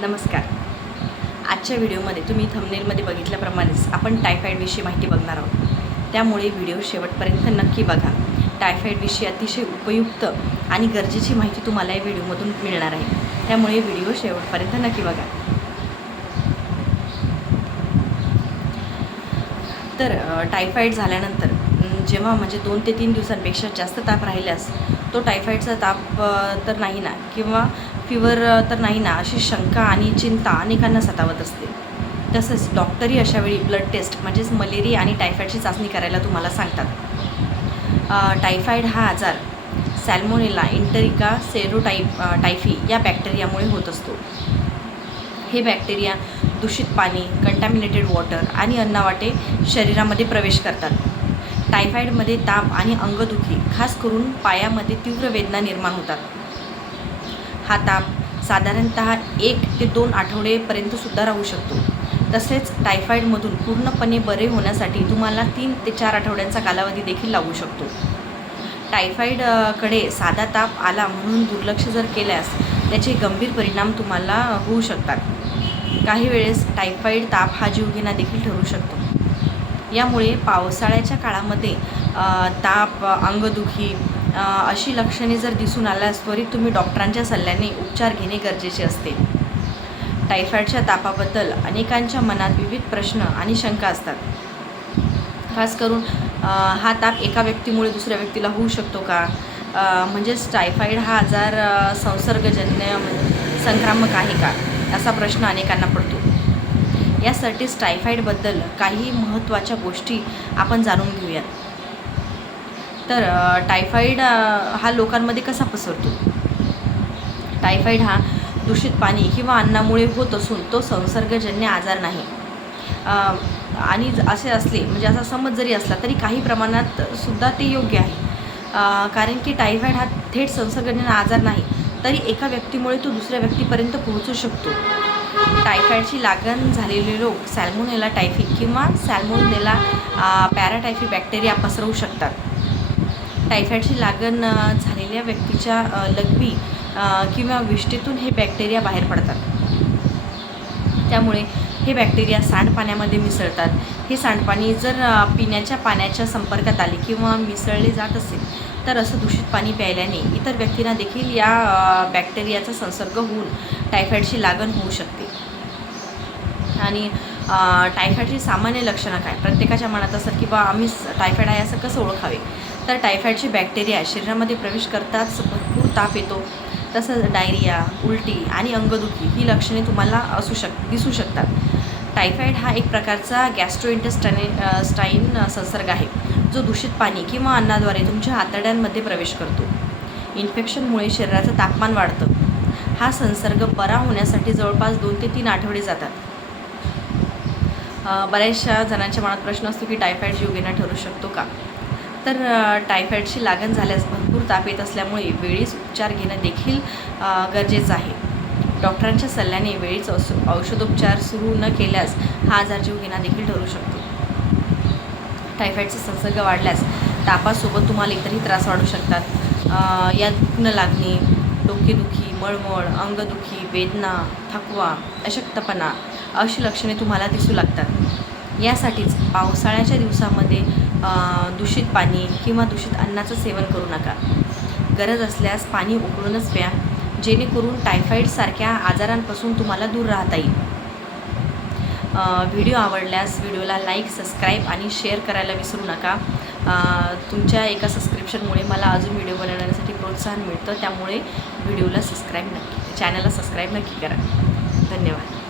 नमस्कार. आजच्या व्हिडिओमध्ये तुम्ही थंबनेलमध्ये बघितल्याप्रमाणेच आपण टायफॉईडविषयी माहिती बघणार आहोत. त्यामुळे व्हिडिओ शेवटपर्यंत नक्की बघा. टायफॉईडविषयी अतिशय उपयुक्त आणि गरजेची माहिती तुम्हाला या व्हिडिओमधून मिळणार आहे. त्यामुळे व्हिडिओ शेवटपर्यंत नक्की बघा. तर टायफॉईड झाल्यानंतर जेव्हा म्हणजे दोन ते तीन दिवसांपेक्षा जास्त ताप राहिल्यास तो टायफॉईडचा ताप तर नाही ना? किंवा फीवर तर नाही ना. अशी शंका आणि चिंता अनेकांना सतावत असते. तसंच डॉक्टरही अशावेळी ब्लड टेस्ट म्हणजेच मलेरिया आणि टायफॉईडची चाचणी करायला तुम्हाला सांगतात. टायफाईड टायफॉईड हा आजार सॅल्मोनेला इंटरिका सेरोटाईप टायफी या बॅक्टेरियामुळे होत असतो. हे बॅक्टेरिया दूषित पाणी कंटॅमिनेटेड वॉटर आणि अन्नवाटे शरीरामध्ये प्रवेश करतात. टायफॉईडमध्ये ताप आणि अंगदुखी खास करून पायामध्ये तीव्र वेदना निर्माण होतात. हा ताप साधारणत एक ते दोन आठवडेपर्यंत सुद्धा राहू शकतो. तसेच टायफॉईडमधून पूर्णपणे बरे होण्यासाठी तुम्हाला तीन ते चार आठवड्यांचा कालावधी देखील लागू शकतो. टायफॉईडकडे साधा ताप आला म्हणून दुर्लक्ष जर केल्यास त्याचे गंभीर परिणाम तुम्हाला होऊ शकतात. काही वेळेस टायफॉईड ताप हा जीवघेणा देखील ठरू शकतो. यामुळे पावसाळ्याच्या काळामध्ये ताप अंगदुखी अशी लक्षणे जर दिसून आल्यास त्वरित तुम्ही डॉक्टरांच्या सल्ल्याने उपचार घेणे गरजेचे असते. टायफॉईडच्या तापाबद्दल अनेकांच्या मनात विविध प्रश्न आणि शंका असतात. खास करून हा ताप एका व्यक्तीमुळे दुसऱ्या व्यक्तीला होऊ शकतो का? म्हणजेच टायफॉईड हा आजार संसर्गजन्य संक्रामक आहे का? असा प्रश्न अनेकांना पडतो. यासाठीच टायफॉईडबद्दल काही महत्त्वाच्या गोष्टी आपण जाणून घेऊयात. तर टायफाईड टायफॉईड हा लोकांमध्ये कसा पसरतो? टायफॉईड हा दूषित पाणी किंवा अन्नामुळे होत असून तो संसर्गजन्य आजार नाही. आणि असे असले म्हणजे असा समज जरी असला तरी काही प्रमाणात सुद्धा ते योग्य आहे. कारण की टायफॉईड हा थेट संसर्गजन्य आजार नाही तरी एका व्यक्तीमुळे तो दुसऱ्या व्यक्तीपर्यंत पोहोचू शकतो. टायफॉईडची लागण झालेले लोक सॅल्मोनेला टायफी किंवा सॅल्मोनेला पॅराटायफी बॅक्टेरिया पसरवू शकतात. टायफॉईडची लागण झालेल्या व्यक्तीच्या लघवी किंवा विष्ठेतून हे बॅक्टेरिया बाहेर पडतात. त्यामुळे हे बॅक्टेरिया सांडपाण्यामध्ये मिसळतात. हे सांडपाणी जर पिण्याच्या पाण्याच्या संपर्कात आले किंवा मिसळले जात असेल तर असं दूषित पाणी प्यायल्याने इतर व्यक्तींना देखील या बॅक्टेरियाचा संसर्ग होऊन टायफॉईडची लागण होऊ शकते. आणि टायफॉईडची सामान्य लक्षणं काय? प्रत्येकाच्या मनात असतात की बा आम्ही टायफॉईड आहे असं कसं ओळखावे? तर टायफॉईडची बॅक्टेरिया शरीरामध्ये प्रवेश करताच भरपूर ताप येतो. तसंच डायरिया उलटी आणि अंगदुखी ही लक्षणे तुम्हाला असू शक दिसू शकतात. टायफॉईड हा एक प्रकारचा गॅस्ट्रोइंटेस्टाने स्टाईन संसर्ग आहे. जो दूषित पाणी किंवा अन्नाद्वारे तुमच्या आतड्यांमध्ये प्रवेश करतो. इन्फेक्शनमुळे शरीराचं तापमान वाढतं. हा संसर्ग बरा होण्यासाठी जवळपास दोन ते तीन आठवडे जातात. बऱ्याचशा जणांच्या मनात प्रश्न असतो की टायफॉईड जीवघेणा ठरू शकतो का? तर टायफॉईडची लागण झाल्यास भरपूर ताप येत असल्यामुळे वेळीच उपचार घेणं देखील गरजेचं आहे. डॉक्टरांच्या सल्ल्याने वेळीच औष औषधोपचार सुरू न केल्यास हा आजार जीवघेणा देखील ठरू शकतो. टायफॉईडचा संसर्ग वाढल्यास तापासोबत तुम्हाला इतरही त्रास वाढू शकतात. यात न लागणे डोकेदुखी मळमळ अंगदुखी वेदना थकवा अशक्तपणा अशी लक्षणे तुम्हाला दिसू लागतात. यासाठीच पावसाळ्याच्या दिवसामध्ये दूषित पाणी किंवा दूषित अन्नाचं सेवन करू नका. गरज असल्यास पाणी उकळूनच प्या जेणेकरून टायफॉईडसारख्या आजारांपासून तुम्हाला दूर राहता येईल. व्हिडिओ आवडल्यास व्हिडिओला लाईक सबस्क्राईब आणि शेअर करायला विसरू नका. तुमच्या एका सबस्क्रिप्शनमुळे मला अजून व्हिडिओ बनवण्यासाठी प्रोत्साहन मिळतं त्यामुळे व्हिडिओला सबस्क्राईब नक्की चॅनलला सबस्क्राईब नक्की करा. धन्यवाद.